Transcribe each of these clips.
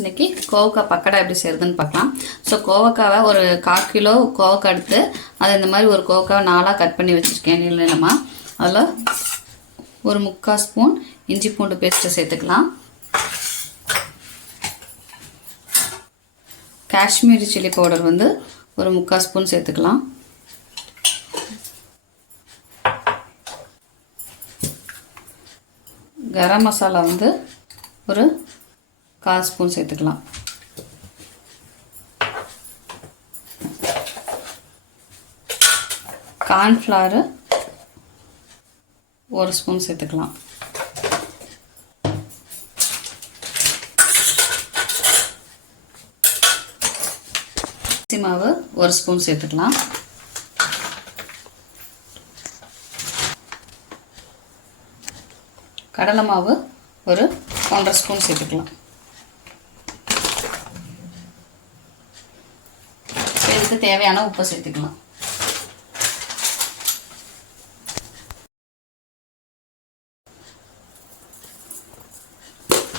இன்னைக்கு கோவக்காய் பக்கடா எப்படி செய்யறதுன்னு பார்க்கலாம். ஸோ கோவக்காவை ஒரு 1/4 கிலோ கோவக்காய் எடுத்து அதை இந்த மாதிரி ஒரு கோவக்காவை 4ஆக கட் பண்ணி வச்சுருக்கேன் நீளமாக. அதில் ஒரு 3/4 ஸ்பூன் இஞ்சி பூண்டு பேஸ்ட்டை சேர்த்துக்கலாம். காஷ்மீரி சில்லி பவுடர் வந்து ஒரு 3/4 ஸ்பூன் சேர்த்துக்கலாம். கரம் மசாலா வந்து ஒரு 1/4 ஸ்பூன் சேர்த்துக்கலாம். கார்ன்ஃப்ளவர் 1 ஸ்பூன் சேர்த்துக்கலாம். அரிசி மாவு 1 ஸ்பூன் சேர்த்துக்கலாம். கடலை மாவு ஒரு 1.5 ஸ்பூன் சேர்த்துக்கலாம். இதுக்கு தேவையான உப்பு சேர்த்துக்கலாம்.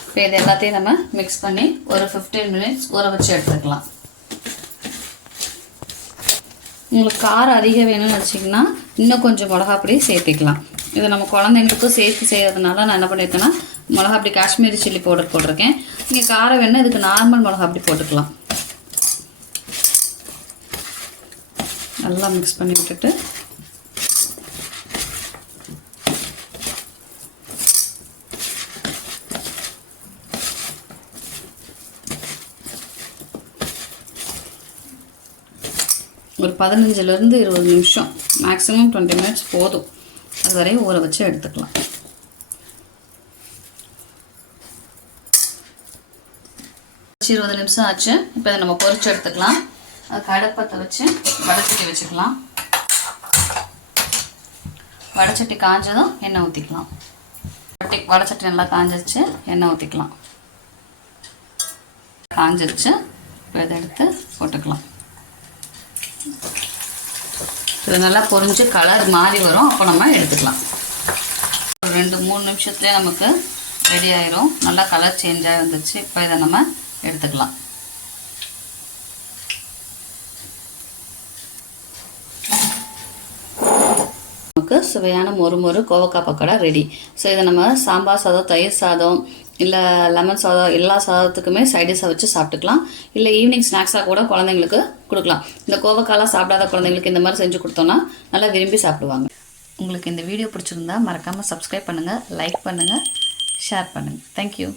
இப்போ இது எல்லாத்தையும் நம்ம மிக்ஸ் பண்ணி ஒரு 15 மினிட்ஸ் ஊற வச்சு எடுத்துக்கலாம். உங்களுக்கு காரம் அதிகம் வேணும்னு வச்சிங்கன்னா இன்னும் கொஞ்சம் மிளகாப்பொடி சேர்த்துக்கலாம். இதை நம்ம குழந்தைங்களுக்கும் சேர்த்து செய்யறதுனால நான் என்ன பண்ணியிருக்கேன்னா மிளகாப்பொடி காஷ்மீரி சில்லி பவுடர் போட்டிருக்கேன். நீங்கள் காரம் வேணுன்னா இதுக்கு நார்மல் மிளகாப்பொடி போட்டுக்கலாம். நல்லா மிக்ஸ் பண்ணி விட்டுட்டு ஒரு 15லேருந்து 20 நிமிஷம், மேக்ஸிமம் 20 மினிட்ஸ் போதும், அது வரையும் ஊற வச்சு எடுத்துக்கலாம். வச்சு 20 நிமிஷம் ஆச்சு. இப்போ இதை நம்ம பொரிச்சு எடுத்துக்கலாம். அதுக்கு அடுப்பத்தை வச்சு வடைச்சட்டி வச்சுக்கலாம். வடைச்சட்டி காஞ்சதும் எண்ணெய் ஊற்றிக்கலாம். வடைச்சட்டி நல்லா காஞ்சிச்சு, எண்ணெய் ஊற்றிக்கலாம். காஞ்சிருச்சு. இப்போ இதை எடுத்து போட்டுக்கலாம். இது நல்லா பொரிஞ்சு கலர் மாறி வரும். அப்போ நம்ம எடுத்துக்கலாம். ஒரு 2-3 நிமிஷத்துலேயே நமக்கு ரெடி ஆயிரும். நல்லா கலர் சேஞ்ச் ஆகி வந்துச்சு. இப்போ இதை நம்ம எடுத்துக்கலாம். நமக்கு சுவையான மொறு கோவக்காய் பக்கோடா ரெடி. ஸோ இதை நம்ம சாம்பார் சாதம், தயிர் சாதம், இல்லை லெமன் சாதம், எல்லா சாதத்துக்குமே சைடிஷாக வச்சு சாப்பிட்டுக்கலாம். இல்லை ஈவினிங் ஸ்நாக்ஸாக கூட குழந்தைங்களுக்கு கொடுக்கலாம். இந்த கோவக்காயெலாம் சாப்பிடாத குழந்தைங்களுக்கு இந்த மாதிரி செஞ்சு கொடுத்தோன்னா நல்லா விரும்பி சாப்பிடுவாங்க. உங்களுக்கு இந்த வீடியோ பிடிச்சிருந்தா மறக்காமல் சப்ஸ்கிரைப் பண்ணுங்கள், லைக் பண்ணுங்கள், ஷேர் பண்ணுங்கள். தேங்க்யூ.